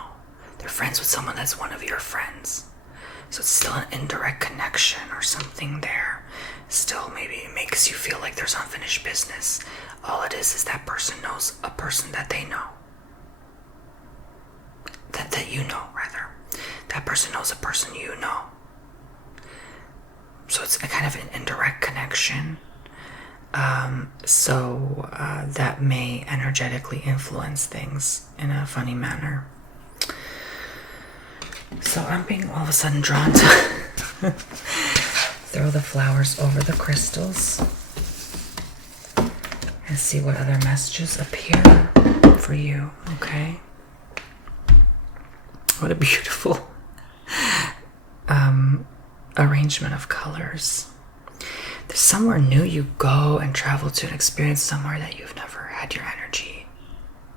They're friends with someone that's one of your friends. So it's still an indirect connection or something there. Still, maybe it makes you feel like there's unfinished business. All it is that person knows a person that they know. That you know, rather. That person knows a person you know. So it's a kind of an indirect connection. So that may energetically influence things in a funny manner. So I'm being all of a sudden drawn to throw the flowers over the crystals and see what other messages appear for you, okay? What a beautiful arrangement of colors. There's somewhere new you go and travel to and experience somewhere that you've never had your energy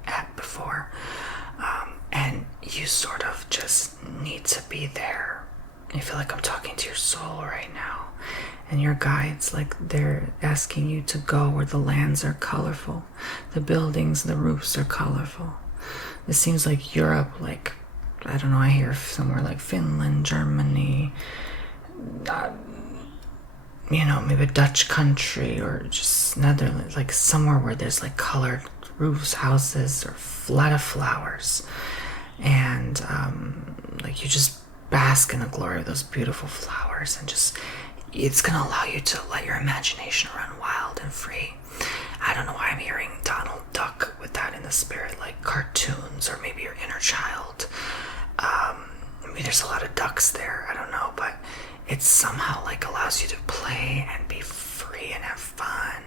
at before. And you sort of just need to be there. I feel like I'm talking to your soul right now. And your guides, like, they're asking you to go where the lands are colorful. The buildings, the roofs are colorful. It seems like Europe, like, I don't know, I hear somewhere like Finland, Germany, maybe a Dutch country, or just Netherlands, like somewhere where there's like colored roofs, houses, or a lot of flowers. And like you just bask in the glory of those beautiful flowers, and just, it's gonna allow you to let your imagination run wild and free. I don't know why I'm hearing Donald Duck with that in the spirit, like cartoons, or maybe your inner child. Maybe there's a lot of ducks there, I don't know, but it somehow like allows you to play and be free and have fun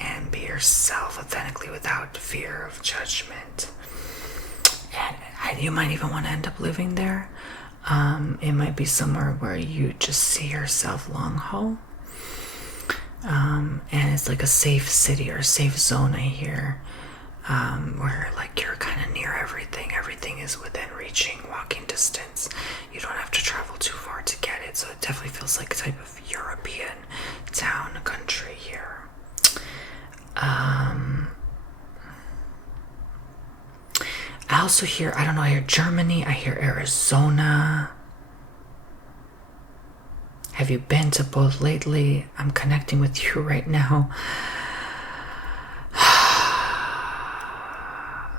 and be yourself authentically without fear of judgment. And you might even want to end up living there. It might be somewhere where you just see yourself long haul. And it's like a safe city or a safe zone, I hear, where like you're kind of near everything. Everything is within walking distance. You don't have to travel too far to get it. So it definitely feels like a type of Europe European town, country here. I also hear, I don't know, I hear Germany, I hear Arizona. Have you been to both lately? I'm connecting with you right now.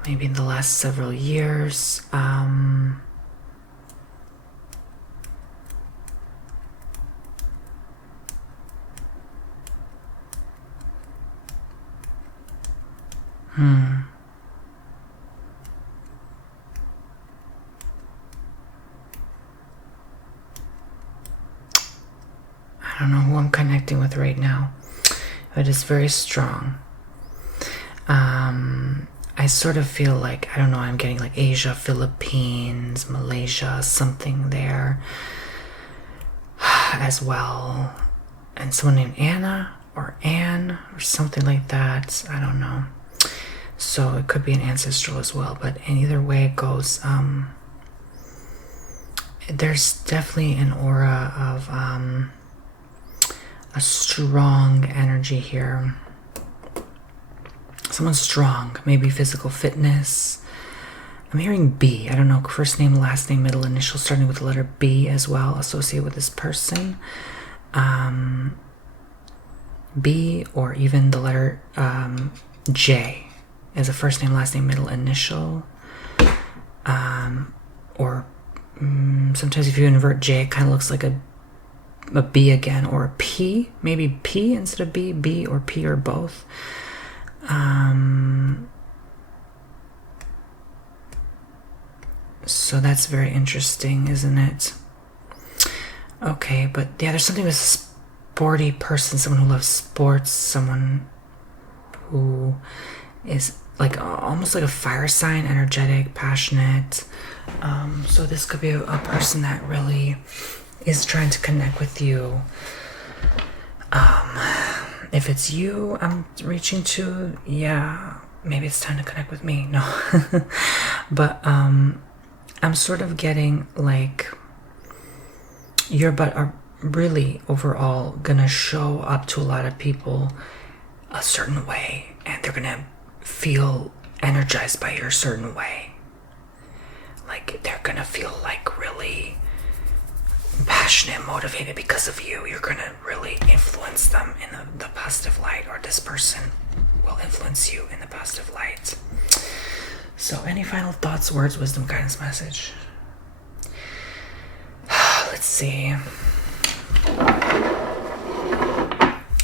Maybe in the last several years. I don't know who I'm connecting with right now, but it's very strong. I sort of feel like, I don't know, I'm getting like Asia, Philippines, Malaysia, something there as well. And someone named Anna or Anne or something like that. I don't know. So it could be an ancestral as well, but in either way it goes, there's definitely an aura of a strong energy here. Someone strong, maybe physical fitness. I'm hearing B. I don't know, first name, last name, middle initial, starting with the letter B as well, associated with this person. B or even the letter J as a first name, last name, middle initial. Or sometimes if you invert J, it kind of looks like a B again, or a P, maybe P instead of B, B or P or both. So that's very interesting, isn't it? Okay, but yeah, there's something with a sporty person, someone who loves sports, someone who is like almost like a fire sign, energetic, passionate. So this could be a person that really is trying to connect with you. If it's you I'm reaching to, yeah, maybe it's time to connect with me. No. But I'm sort of getting like your butt are really overall gonna show up to a lot of people a certain way, and they're gonna feel energized by your certain way. Like they're gonna feel like really passionate, motivated because of you. You're gonna really influence them in the positive light, or this person will influence you in the positive light. So any final thoughts, words, wisdom, guidance, message? Let's see.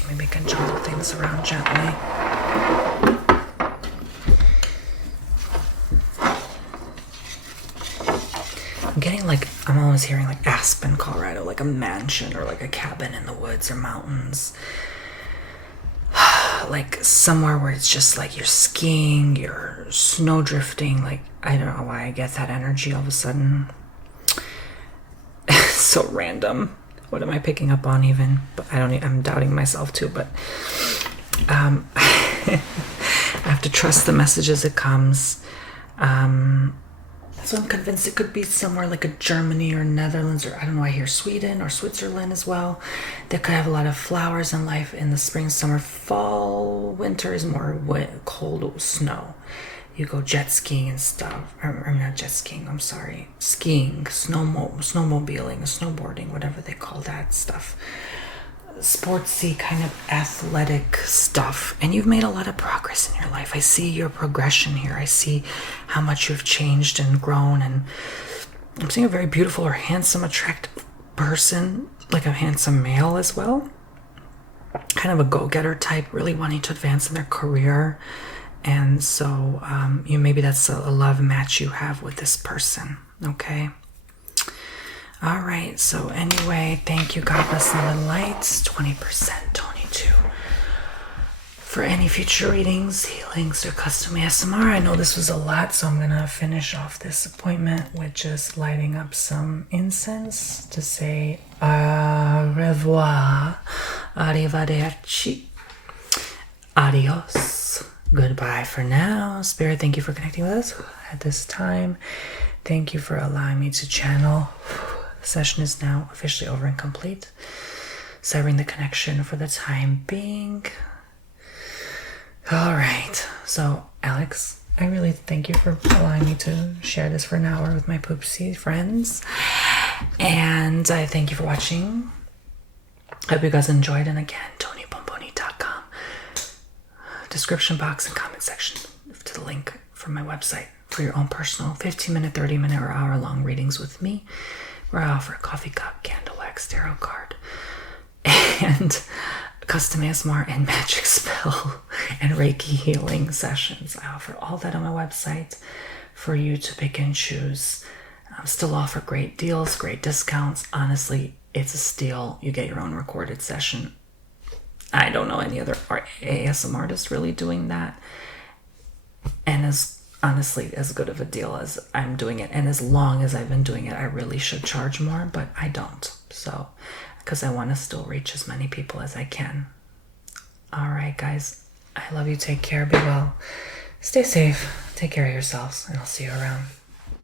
Maybe I can juggle things around gently. I'm getting like, I'm always hearing like Aspen, Colorado, like a mansion or like a cabin in the woods or mountains. Like somewhere where it's just like you're skiing, you're snow drifting. Like, I don't know why I get that energy all of a sudden. So random. What am I picking up on even? But I'm doubting myself too, but I have to trust the message as it comes. So I'm convinced it could be somewhere like a Germany or Netherlands, or I don't know, I hear Sweden or Switzerland as well. They could have a lot of flowers in life in the spring, summer, fall. Winter is more cold, snow. You go jet skiing and stuff. Or not jet skiing, I'm sorry. Skiing, snowmobiling, snowboarding, whatever they call that stuff. Sportsy kind of athletic stuff. And you've made a lot of progress in your life. I see your progression here. I see how much you've changed and grown. And I'm seeing a very beautiful or handsome, attractive person, like a handsome male as well. Kind of a go-getter type, really wanting to advance in their career. And so maybe that's a love match you have with this person. Okay. All right, so anyway, thank you, God bless and the lights, 20%, 22. For any future readings, healings, or custom ASMR, I know this was a lot, so I'm gonna finish off this appointment with just lighting up some incense to say au revoir, arrivederci, adios, goodbye for now. Spirit, thank you for connecting with us at this time. Thank you for allowing me to channel. Session is now officially over and complete. severing the connection for the time being. All right. So, Alex, I really thank you for allowing me to share this for an hour with my poopsie friends. And I thank you for watching. I hope you guys enjoyed. And again, TonyBomboni.com. Description box and comment section to the link from my website for your own personal 15-minute, 30-minute, or hour-long readings with me, where I offer a coffee cup, candle wax, tarot card, and custom ASMR and magic spell and Reiki healing sessions. I offer all that on my website for you to pick and choose. I still offer great deals, great discounts. Honestly, it's a steal. You get your own recorded session. I don't know any other ASMR artist really doing that. And as honestly as good of a deal as I'm doing it, and as long as I've been doing it, I really should charge more, but I don't. So, because I want to still reach as many people as I can. All right, guys. I love you. Take care. Be well. Stay safe. Take care of yourselves, and I'll see you around.